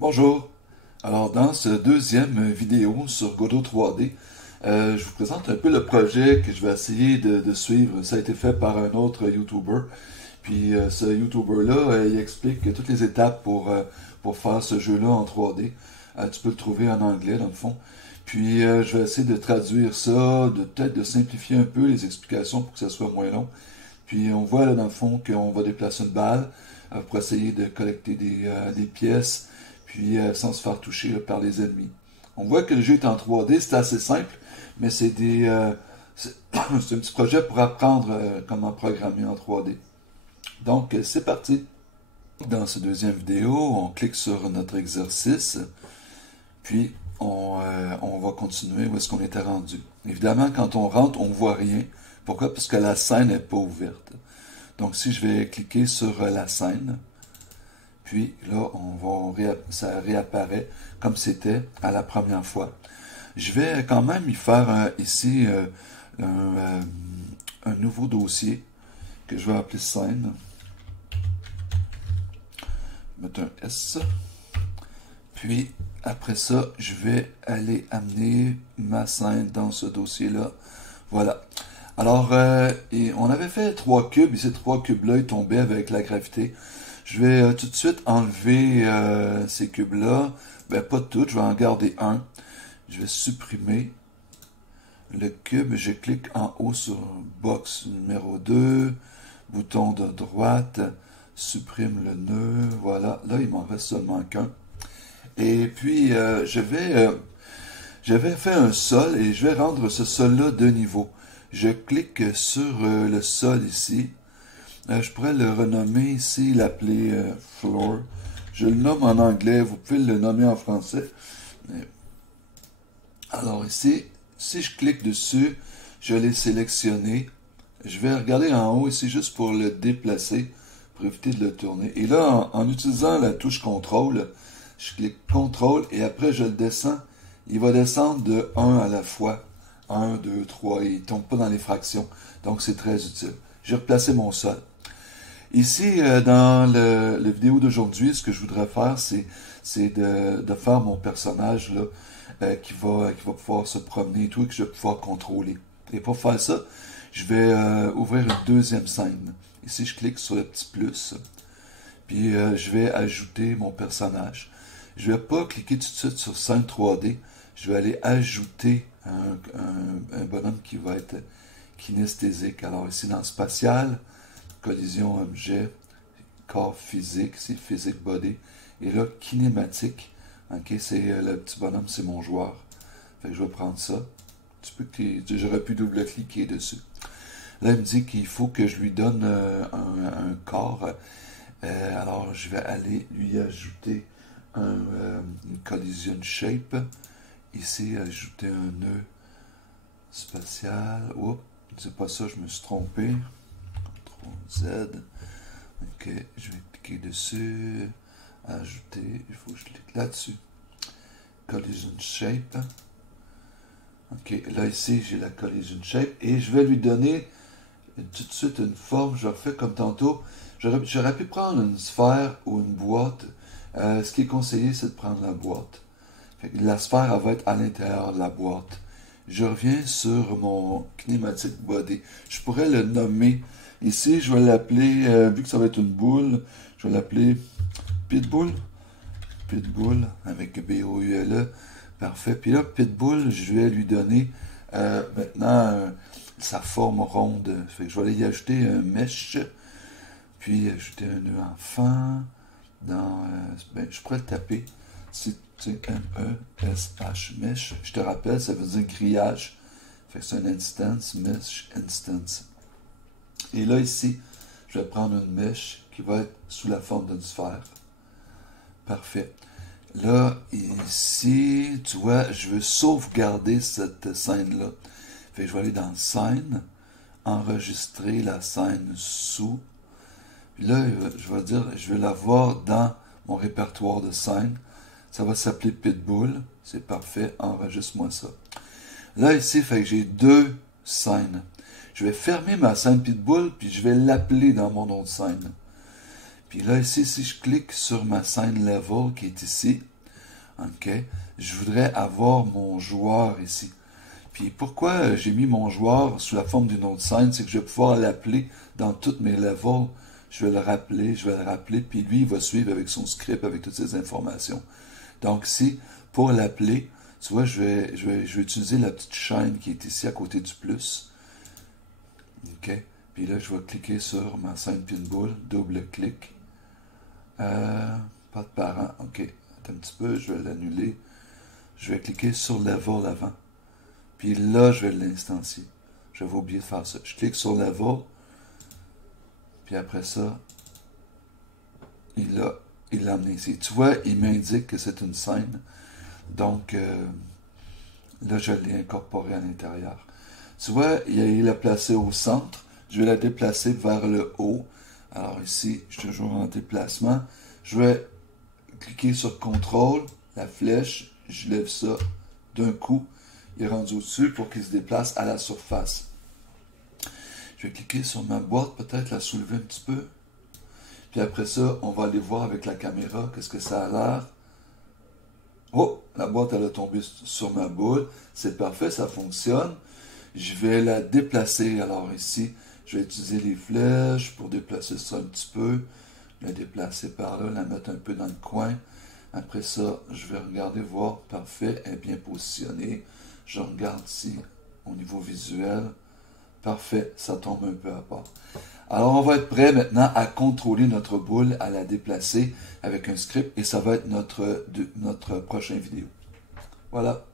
Bonjour. Alors, dans ce deuxième vidéo sur Godot 3D, je vous présente un peu le projet que je vais essayer de suivre. Ça a été fait par un autre YouTuber. Puis ce YouTuber-là, il explique toutes les étapes pour faire ce jeu-là en 3D. Tu peux le trouver en anglais, dans le fond. Puis je vais essayer de traduire ça, peut-être de simplifier un peu les explications pour que ça soit moins long. Puis on voit là, dans le fond, qu'on va déplacer une balle pour essayer de collecter des pièces, puis sans se faire toucher là, par les ennemis. On voit que le jeu est en 3D, c'est assez simple, mais c'est un petit projet pour apprendre comment programmer en 3D. Donc, c'est parti. Dans cette deuxième vidéo, on clique sur notre exercice, puis on va continuer où est-ce qu'on était rendu. Évidemment, quand on rentre, on ne voit rien. Pourquoi? Parce que la scène n'est pas ouverte. Donc, si je vais cliquer sur la scène, puis là, ça réapparaît comme c'était à la première fois. Je vais quand même y faire ici un nouveau dossier que je vais appeler scène. Mettre un S. Puis, après ça, je vais aller amener ma scène dans ce dossier-là. Voilà. Alors, on avait fait 3 cubes, et ces 3 cubes-là, ils tombaient avec la gravité. Je vais tout de suite enlever ces cubes-là. Ben, pas toutes, je vais en garder un. Je vais supprimer le cube. Je clique en haut sur box numéro 2, bouton de droite, supprime le nœud. Voilà, là, il m'en reste seulement qu'un. Et puis, j'avais fait un sol et je vais rendre ce sol-là de niveau. Je clique sur le sol ici. Je pourrais le renommer ici, l'appeler floor. Je le nomme en anglais, vous pouvez le nommer en français. Alors ici, si je clique dessus, je l'ai sélectionné. Je vais regarder en haut ici juste pour le déplacer, pour éviter de le tourner. Et là, en utilisant la touche contrôle, je clique contrôle et après je le descends. Il va descendre de 1 à la fois. 1, 2, 3, il ne tombe pas dans les fractions. Donc c'est très utile. J'ai replacé mon sol. Ici, dans le vidéo d'aujourd'hui, ce que je voudrais faire, c'est de faire mon personnage là, qui va pouvoir se promener et tout, et que je vais pouvoir contrôler. Et pour faire ça, je vais ouvrir une deuxième scène. Ici, je clique sur le petit plus, puis je vais ajouter mon personnage. Je ne vais pas cliquer tout de suite sur scène 3D, je vais aller ajouter un bonhomme qui va être kinesthésique. Alors ici, dans spatial, collision objet, corps physique, c'est physique body. Et là, kinématique, ok, c'est le petit bonhomme, c'est mon joueur. Fait que je vais prendre ça. J'aurais pu double-cliquer dessus. Là, il me dit qu'il faut que je lui donne un corps. Alors, je vais aller lui ajouter une collision shape. Ici, ajouter un nœud spatial. Oups, c'est pas ça, je me suis trompé. Z. Ok, je vais cliquer dessus. Ajouter. Il faut que je clique là-dessus. Collision shape. Ok, là ici, j'ai la collision shape. Et je vais lui donner tout de suite une forme. Je refais comme tantôt. J'aurais pu prendre une sphère ou une boîte. Ce qui est conseillé, c'est de prendre la boîte. La sphère, elle va être à l'intérieur de la boîte. Je reviens sur mon kinematic body. Je pourrais le nommer. Ici, je vais l'appeler, vu que ça va être une boule, je vais l'appeler Pitbull. Pitbull, avec B-O-U-L-E. Parfait. Puis là, Pitbull, je vais lui donner maintenant sa forme ronde. Fait que je vais aller y ajouter un mesh, puis ajouter un nœud enfant. Je pourrais le taper. C'est M-E-S-H, mesh. Je te rappelle, ça veut dire grillage. Fait que c'est un instance, mesh, instance. Et là, ici, je vais prendre une mèche qui va être sous la forme d'une sphère. Parfait. Là, ici, tu vois, je veux sauvegarder cette scène-là. Fait que je vais aller dans scène, enregistrer la scène sous. Puis là, je vais la voir dans mon répertoire de scène. Ça va s'appeler Pitbull. C'est parfait, enregistre-moi ça. Là, ici, fait que j'ai 2 scènes. Je vais fermer ma scène Pitbull, puis je vais l'appeler dans mon autre scène. Puis là, ici, si je clique sur ma scène level qui est ici, ok, je voudrais avoir mon joueur ici. Puis pourquoi j'ai mis mon joueur sous la forme d'une autre scène, c'est que je vais pouvoir l'appeler dans toutes mes levels. Je vais le rappeler, puis lui, il va suivre avec son script, avec toutes ces informations. Donc ici, pour l'appeler, tu vois, je vais utiliser la petite chaîne qui est ici à côté du plus. OK. Puis là, je vais cliquer sur ma scène pinball, double-clic. Pas de parent. OK. Attends un petit peu, je vais l'annuler. Je vais cliquer sur level avant. Puis là, je vais l'instancier. J'avais oublié de faire ça. Je clique sur level. Puis après ça, il l'a amené ici. Tu vois, il m'indique que c'est une scène. Donc, là, je l'ai incorporé à l'intérieur. Tu vois, il l'a placé au centre. Je vais la déplacer vers le haut. Alors ici, je suis toujours en déplacement. Je vais cliquer sur contrôle, la flèche, je lève ça d'un coup. Il est rendu au-dessus pour qu'il se déplace à la surface. Je vais cliquer sur ma boîte, peut-être la soulever un petit peu. Puis après ça, on va aller voir avec la caméra qu'est-ce que ça a l'air. Oh, la boîte, elle a tombé sur ma boule. C'est parfait, ça fonctionne. Je vais la déplacer. Alors ici, je vais utiliser les flèches pour déplacer ça un petit peu. La déplacer par là, la mettre un peu dans le coin. Après ça, je vais regarder, voir, parfait, elle est bien positionnée. Je regarde ici au niveau visuel. Parfait, ça tombe un peu à part. Alors, on va être prêt maintenant à contrôler notre boule, à la déplacer avec un script et ça va être notre prochaine vidéo. Voilà.